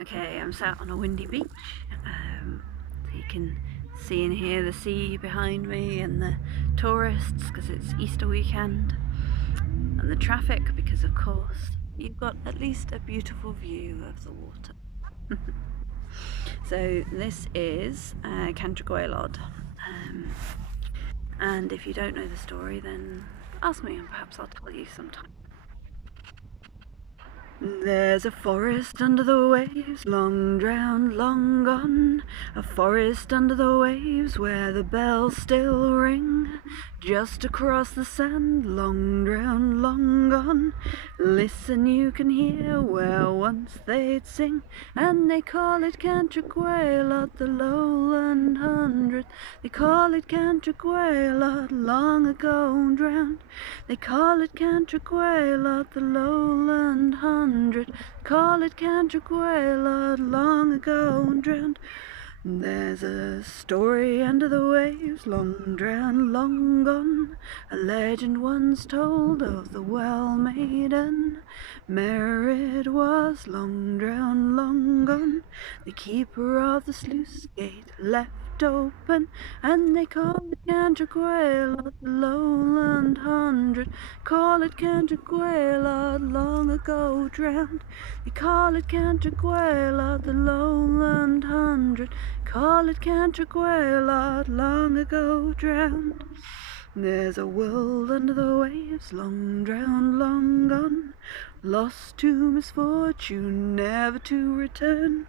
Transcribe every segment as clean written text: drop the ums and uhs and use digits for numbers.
Okay, I'm sat on a windy beach. So you can see and hear the sea behind me and the tourists because it's Easter weekend, and the traffic because, of course, you've got at least a beautiful view of the water. So this is Cantre'r Gwaelod, and if you don't know the story, then ask me and perhaps I'll tell you sometime. There's a forest under the waves, long drowned, long gone. A forest under the waves where the bells still ring. Just across the sand, long drowned, long gone. Listen, you can hear where once they'd sing, and they call it Cantre'r Gwaelod, the lowland 100. They call it Cantre'r Gwaelod, long ago drowned. They call it Cantre'r Gwaelod, the lowland 100. Call it Cantre'r Gwaelod, long ago drowned. There's a story under the waves, long drowned, long gone. A legend once told of the well maiden. Merit was long drowned, long gone. The keeper of the sluice gate left open, and they call it Cantre'r Gwaelod, the lowland 100. Call it Cantre'r Gwaelod, long ago drowned. They call it Cantre'r Gwaelod, the lowland 100. Call it Cantre'r Gwaelod, long ago drowned. There's a world under the waves, long drowned, long gone, lost to misfortune, never to return.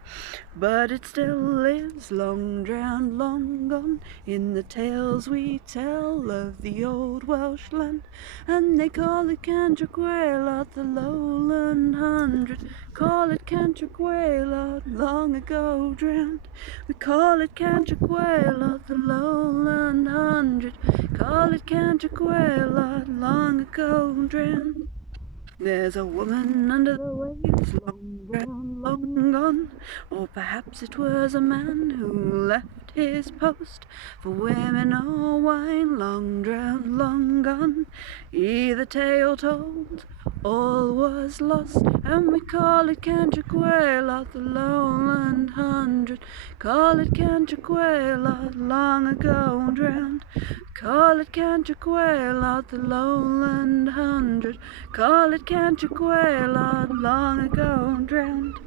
But it still lives, long drowned, long gone, in the tales we tell of the old Welsh land. And they call it Cantre'r Gwaelod, the lowland 100. Call it Cantre'r Gwaelod, long ago drowned. We call it Cantre'r Gwaelod, the lowland 100. Call it Cantre'r Gwaelod, long ago drowned. There's a woman under the waves, long drowned, long gone. Or perhaps it was a man who left his post for women or wine, long drowned, long gone. Either tale told, all was lost, and we call it Cantre'r Gwaelod, the lowland 100. Call it Cantre'r Gwaelod, long ago drowned. Call it Cantre'r Gwaelod, the lowland 100. Call it Cantre'r Gwaelod, long ago drowned.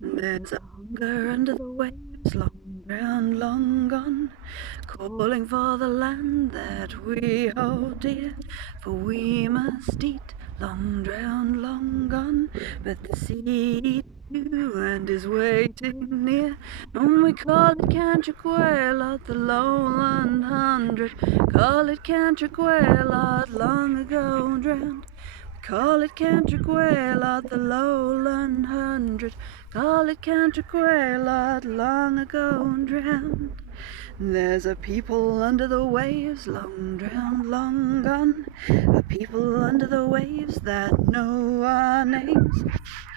There's a hunger under the waves, long drowned, long gone, calling for the land that we hold dear, for we must eat, long drowned, long gone, but the sea eats too and is waiting near, and we call it Cantre'r Gwaelod, the lowland 100. Call it Cantre'r Gwaelod, long ago drowned. Call it Cantre'r Gwaelod, the lowland 100. Call it Cantre'r Gwaelod, long ago drowned. There's a people under the waves, long drowned, long gone. A people under the waves that know our names.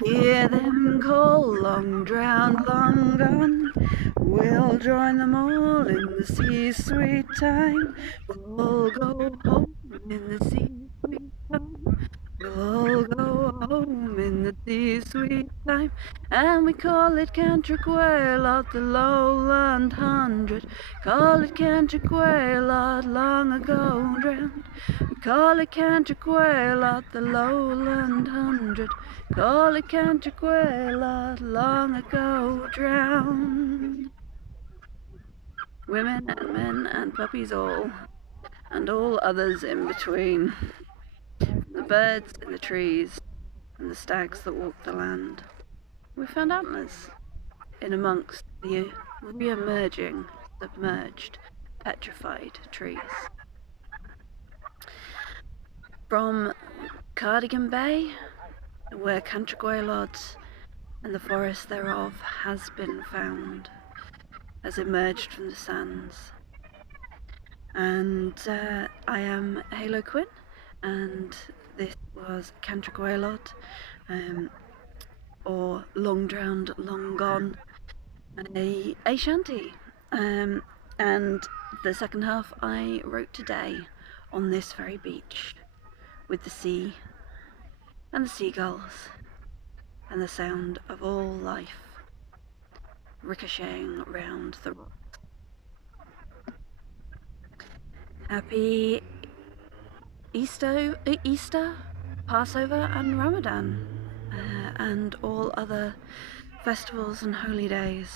Hear them call, long drowned, long gone. We'll join them all in the sea's sweet time. We'll all go home in the sea's sweet time. We'll all go home in the sea's sweet time, and we call it Cantre'r Gwaelod, the lowland 100. Call it Cantre'r Gwaelod, long ago drowned. We call it Cantre'r Gwaelod, the lowland 100. Call it Cantre'r Gwaelod, long ago drowned. Women and men and puppies all, and all others in between. The birds in the trees, and the stags that walk the land. We found antlers in amongst the re-emerging, submerged, petrified trees. From Cardigan Bay, where Cantre'r Gwaelod and the forest thereof has been found, has emerged from the sands. And I am Halo Quinn, and this was Cantre'r Gwaelod, or Long Drowned, Long Gone, a shanty. And the second half I wrote today on this very beach with the sea and the seagulls and the sound of all life ricocheting round the rocks. Happy Easter, Passover and Ramadan, and all other festivals and holy days.